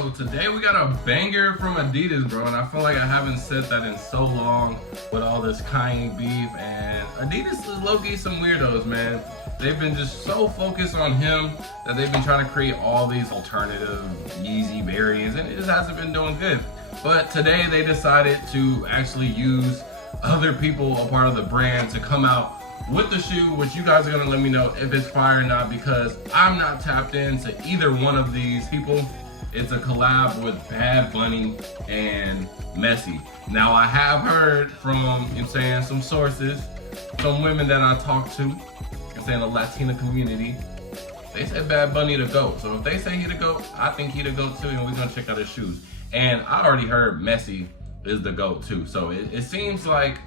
So today we got a banger from Adidas, bro, and I feel like I haven't said that in so long with all this Kanye beef. And Adidas is low-key some weirdos, man. They've been just so focused on him that they've been trying to create all these alternative Yeezy variants, and it just hasn't been doing good. But today they decided to actually use other people, a part of the brand, to come out with the shoe, which you guys are gonna let me know if it's fire or not, because I'm not tapped into either one of these people. It's a collab with Bad Bunny and Messi. Now I have heard from, you know what I'm saying, some sources, some women that I talked to, saying the Latina community, they said Bad Bunny the GOAT. So if they say he the GOAT, I think he the GOAT too, and we're gonna check out his shoes. And I already heard Messi is the GOAT too. So it seems like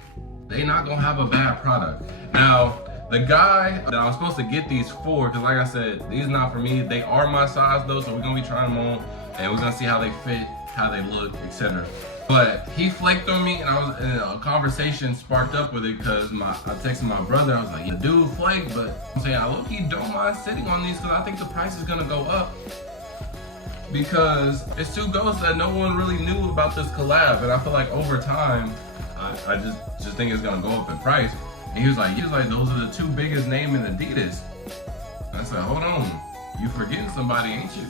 they not gonna have a bad product. Now, the guy that I'm supposed to get these for, because like I said, these not for me. They are my size though, so we're gonna be trying them on, and we're gonna see how they fit, how they look, etc. But he flaked on me, and a conversation sparked up with it, because I texted my brother. I was like, "The dude flaked," but I'm saying I low-key don't mind sitting on these, because I think the price is gonna go up, because it's two ghosts that no one really knew about this collab, and I feel like over time, I just think it's gonna go up in price. And he was like, those are the two biggest names in Adidas. And I said, hold on, you forgetting somebody, ain't you?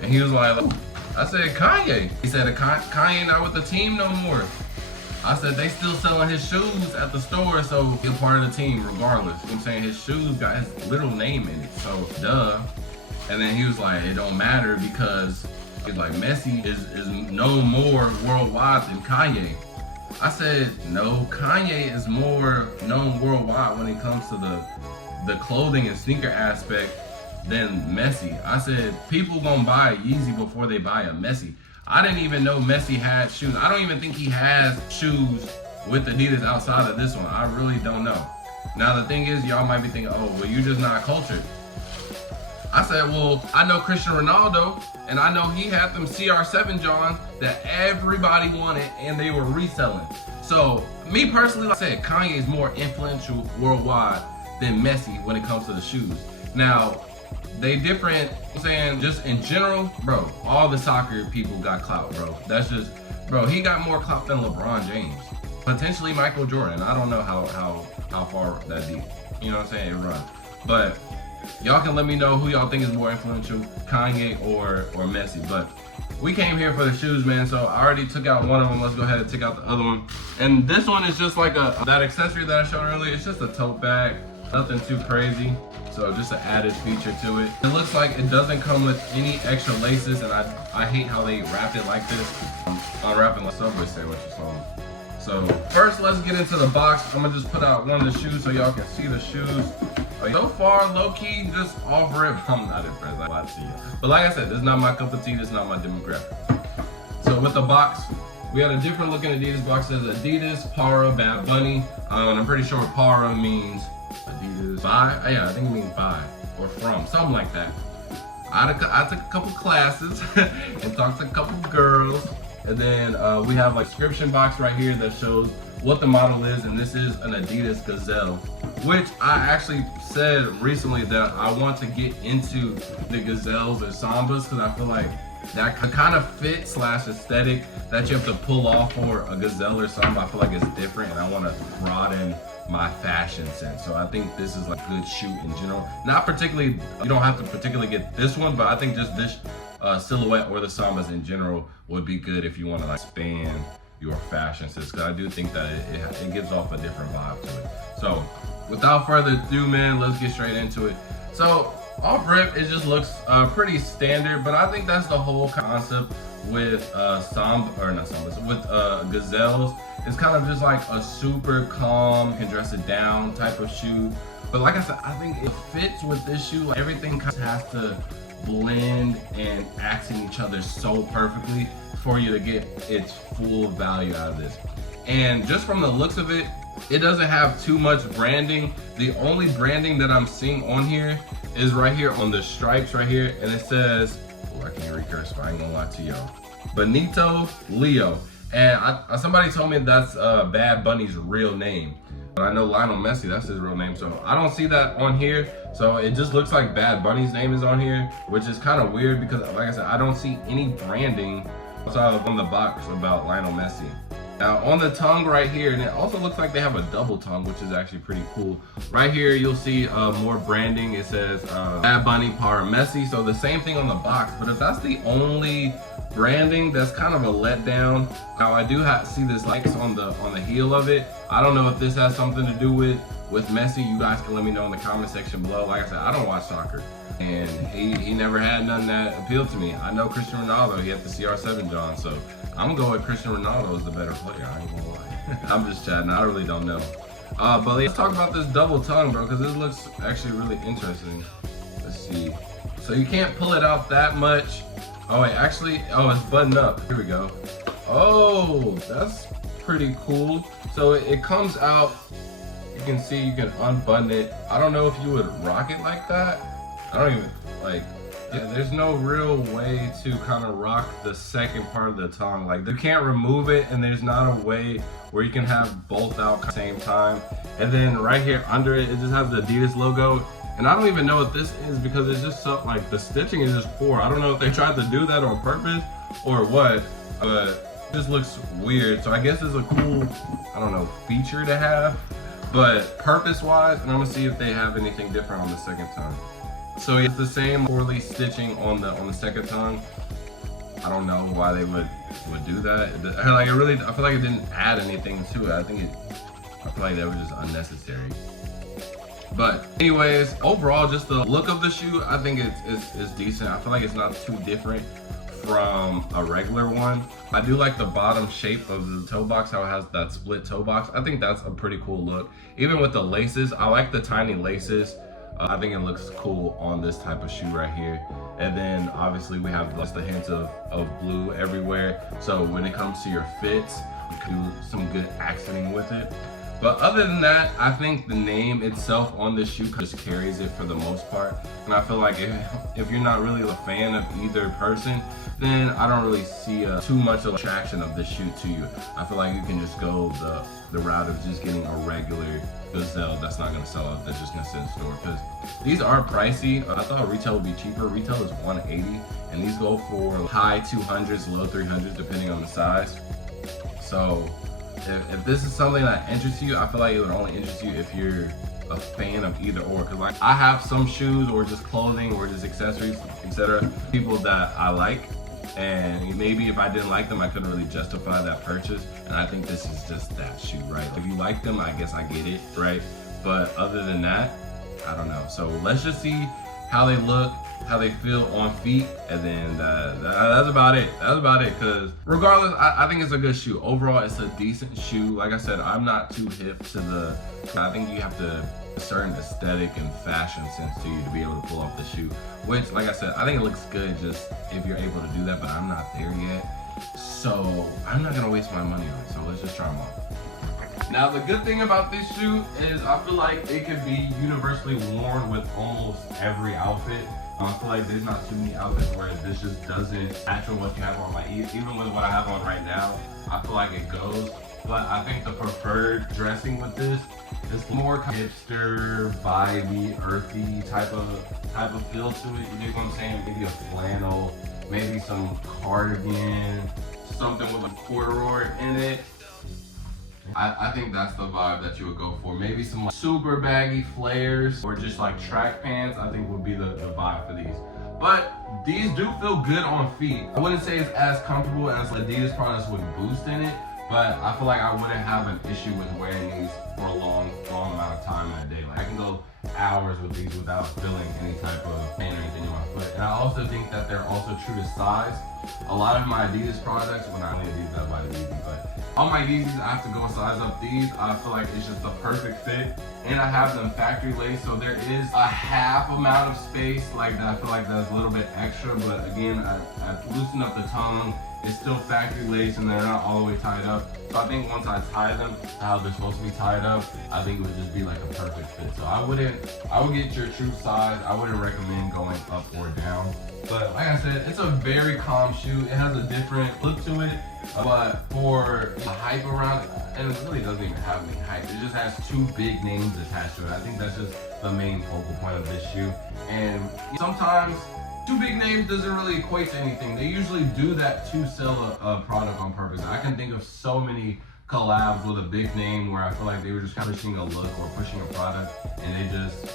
And he was like, oh. I said, Kanye. He said, Kanye not with the team no more. I said, they still selling his shoes at the store, so he's part of the team regardless. You know what I'm saying? His shoes got his little name in it, so duh. And then he was like, it don't matter, because he's like, Messi is no more worldwide than Kanye. I said, no, Kanye is more known worldwide when it comes to the clothing and sneaker aspect than Messi. I said, people gonna buy a Yeezy before they buy a Messi. I didn't even know Messi had shoes. I don't even think he has shoes with Adidas outside of this one. I really don't know. Now the thing is, y'all might be thinking, oh, well, you're just not cultured. I said, well, I know Cristiano Ronaldo, and I know he had them CR7 Johns that everybody wanted, and they were reselling. So, me personally, like I said, Kanye is more influential worldwide than Messi when it comes to the shoes. Now, they different, I'm saying, just in general, bro, all the soccer people got clout, bro. That's just, bro, he got more clout than LeBron James. Potentially Michael Jordan. I don't know how far that deep, you know what I'm saying, it run. But y'all can let me know who y'all think is more influential, Kanye or Messi. But we came here for the shoes, man, so I already took out one of them. Let's go ahead and take out the other one. And this one is just like that accessory that I showed earlier. It's just a tote bag, nothing too crazy. So just an added feature to it. It looks like it doesn't come with any extra laces, and I hate how they wrapped it like this. Unwrapping like Subway sandwich or something. So first, let's get into the box. I'm gonna just put out one of the shoes so y'all can see the shoes. So far, low-key, just off rip, I'm not impressed. I lied to you. But like I said, this is not my cup of tea. This is not my demographic. So with the box, we had a different looking Adidas box. It says Adidas, Para, Bad Bunny. And I'm pretty sure Para means Adidas by. Yeah, I think it means by or from, something like that. I took a couple classes and talked to a couple girls. And then we have like a description box right here that shows what the model is, and this is an Adidas Gazelle, which I actually said recently that I want to get into the Gazelles or Sambas, because I feel like that kind of fit / aesthetic that you have to pull off for a Gazelle or Samba. I feel like it's different, and I want to broaden my fashion sense. So I think this is like a good shoe in general. Not particularly, you don't have to particularly get this one, but I think just this silhouette or the Sambas in general would be good if you want to like expand your fashion sense, because I do think that it gives off a different vibe to it. So without further ado, man, let's get straight into it. So off rip, it just looks pretty standard, but I think that's the whole concept with Gazelles. It's kind of just like a super calm, can dress it down type of shoe. But like I said, I think it fits with this shoe. Like, everything kind of has to blend and accent each other so perfectly for you to get its full value out of this. And just from the looks of it, it doesn't have too much branding. The only branding that I'm seeing on here is right here on the stripes right here, and it says, oh, I can't read cursive, I ain't gonna lie to y'all, Benito Leo. And somebody told me that's Bad Bunny's real name. But I know Lionel Messi, that's his real name, so I don't see that on here. So it just looks like Bad Bunny's name is on here, which is kind of weird because, like I said, I don't see any branding outside of on the box about Lionel Messi. Now on the tongue right here, and it also looks like they have a double tongue, which is actually pretty cool. Right here you'll see more branding. It says Bad Bunny Power Messi, so the same thing on the box. But if that's the only branding, that's kind of a letdown. Now I do see this likes on the heel of it. I don't know if this has something to do with Messi. You guys can let me know in the comment section below. Like I said, I don't watch soccer, and he never had none that appealed to me. I know Cristiano Ronaldo, he had the CR7 John, so I'm gonna go with Cristiano Ronaldo as the better player. I ain't gonna lie. I'm just chatting. I really don't know. But let's talk about this double tongue, bro, because this looks actually really interesting. Let's see. So you can't pull it out that much. Oh wait, actually, oh, it's buttoned up. Here we go. Oh, that's pretty cool. So it comes out. You can see you can unbutton it. I don't know if you would rock it like that. I don't even like. Yeah, there's no real way to kind of rock the second part of the tongue. Like, you can't remove it, and there's not a way where you can have both out at the same time. And then right here under it, it just has the Adidas logo. And I don't even know what this is because it's just so, like, the stitching is just poor. I don't know if they tried to do that on purpose or what, but it just looks weird. So I guess it's a cool, I don't know, feature to have. But purpose-wise, and I'm gonna see if they have anything different on the second tongue. So it's the same poorly stitching on the second tongue. I don't know why they would do that. Like, I feel like it didn't add anything to it. I feel like that was just unnecessary. But anyways, overall, just the look of the shoe, I think it's decent. I feel like it's not too different from a regular one. I do like the bottom shape of the toe box, how it has that split toe box. I think that's a pretty cool look. Even with the laces, I like the tiny laces. I think it looks cool on this type of shoe right here. And then obviously we have just the hints of blue everywhere. So when it comes to your fits, you can do some good accenting with it. But other than that, I think the name itself on this shoe just carries it for the most part. And I feel like if you're not really a fan of either person, then I don't really see too much of attraction of this shoe to you. I feel like you can just go the route of just getting a regular Gazelle that's not gonna sell out, that's just gonna sit in store. Because these are pricey. I thought retail would be cheaper. Retail is $180, and these go for high 200s, low 300s, depending on the size. So if this is something that interests you, I feel like it would only interest you if you're a fan of either or. Because like, I have some shoes or just clothing or just accessories, etc., people that I like, and maybe if I didn't like them, I couldn't really justify that purchase. And I think this is just that shoe, right? If you like them, I guess I get it, right? But other than that, I don't know. So let's just see how they look, how they feel on feet, and then that's about it. That's about it, because regardless, I think it's a good shoe. Overall, it's a decent shoe. Like I said, I'm not too hip to I think you have a certain aesthetic and fashion sense to you to be able to pull off the shoe, which, like I said, I think it looks good just if you're able to do that, but I'm not there yet. So I'm not gonna waste my money on it, so let's just try them on. Now, the good thing about this shoe is I feel like it could be universally worn with almost every outfit. I feel like there's not too many outfits where this just doesn't match with what you have on. Like, even with what I have on right now, I feel like it goes. But I think the preferred dressing with this is more hipster, vibey, earthy type of feel to it. You know what I'm saying? Maybe a flannel, maybe some cardigan, something with a corduroy in it. I think that's the vibe that you would go for. Maybe some like super baggy flares or just like track pants, I think would be the vibe for these. But these do feel good on feet. I wouldn't say it's as comfortable as Adidas products with Boost in it, but I feel like I wouldn't have an issue with wearing these for a long amount of time in a day. Like, I can go hours with these without feeling any type of pain or anything in my foot. And I also think that they're also true to size. A lot of my Adidas products, well, not only Adidas, I buy the Yeezy, but all my Yeezys, I have to go size up these. I feel like it's just the perfect fit. And I have them factory laced, so there is a half amount of space like that. I feel like that's a little bit extra, but again, I've loosened up the tongue. It's still factory laced and they're not all the way tied up. So I think once I tie them how they're supposed to be tied up, I think it would just be like a perfect fit. So I wouldn't would get your true size. I wouldn't recommend going up or down. But like I said, it's a very calm shoe. It has a different look to it. But for the hype around it, and it really doesn't even have any hype. It just has two big names attached to it. I think that's just the main focal point of this shoe. And sometimes two big names doesn't really equate to anything. They usually do that to sell a product on purpose. I can think of so many collabs with a big name where I feel like they were just kind of pushing a look or pushing a product, and they just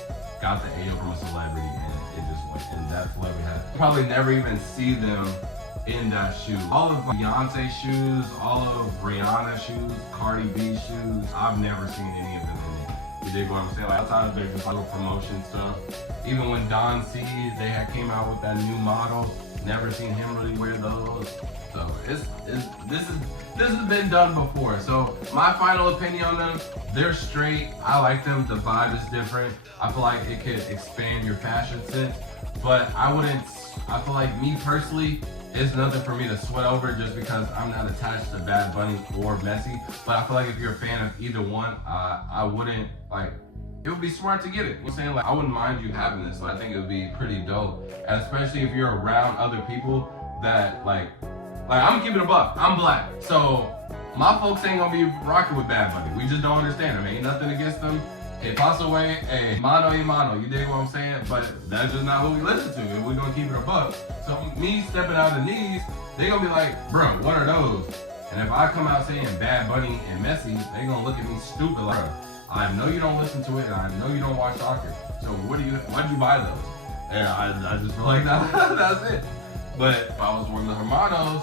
got the AO from a celebrity, and it just went. And that's what we had. Probably never even see them in that shoe. All of Beyonce shoes, all of Rihanna shoes, Cardi B shoes, I've never seen any of them in it. You dig what I'm saying? Like, outside of their just little promotion stuff. Even when Don C, they had came out with that new model, never seen him really wear those. So this has been done before. So my final opinion on them, they're straight. I like them. The vibe is different. I feel like it could expand your fashion sense, but I feel like me personally, it's nothing for me to sweat over just because I'm not attached to Bad Bunny or Messi. But I feel like if you're a fan of either one, I wouldn't like. It would be smart to get it. You know what I'm saying? Like, I wouldn't mind you having this. Like, I think it would be pretty dope, and especially if you're around other people that like I'm keeping it a buck. I'm black, so my folks ain't gonna be rocking with Bad Bunny. We just don't understand them. Ain't nothing against them. Hey, pass away, hey, mano y mano, you dig what I'm saying? But that's just not what we listen to, and we're gonna keep it a buck. So me stepping out of these, they gonna be like, bro, what are those? And if I come out saying Bad Bunny and Messi, they gonna look at me stupid like, bro, I know you don't listen to it, and I know you don't watch soccer. So why'd you buy those? And I just feel like that's it. But if I was one of the Hermanos,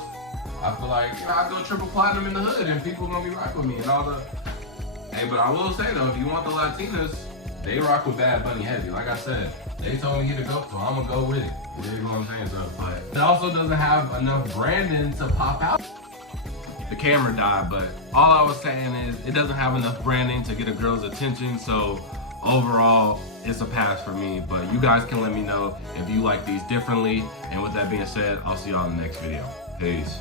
I feel like, you know, I'd go triple platinum in the hood, and people gonna be rocking with me and all the. Hey, but I will say though, if you want the Latinas, they rock with Bad Bunny heavy. Like I said, they told me he to go, so I'm gonna go with it. You know what I'm saying? So, but it also doesn't have enough branding to pop out. The camera died, but all I was saying is it doesn't have enough branding to get a girl's attention. So overall, it's a pass for me. But you guys can let me know if you like these differently. And with that being said, I'll see y'all in the next video. Peace.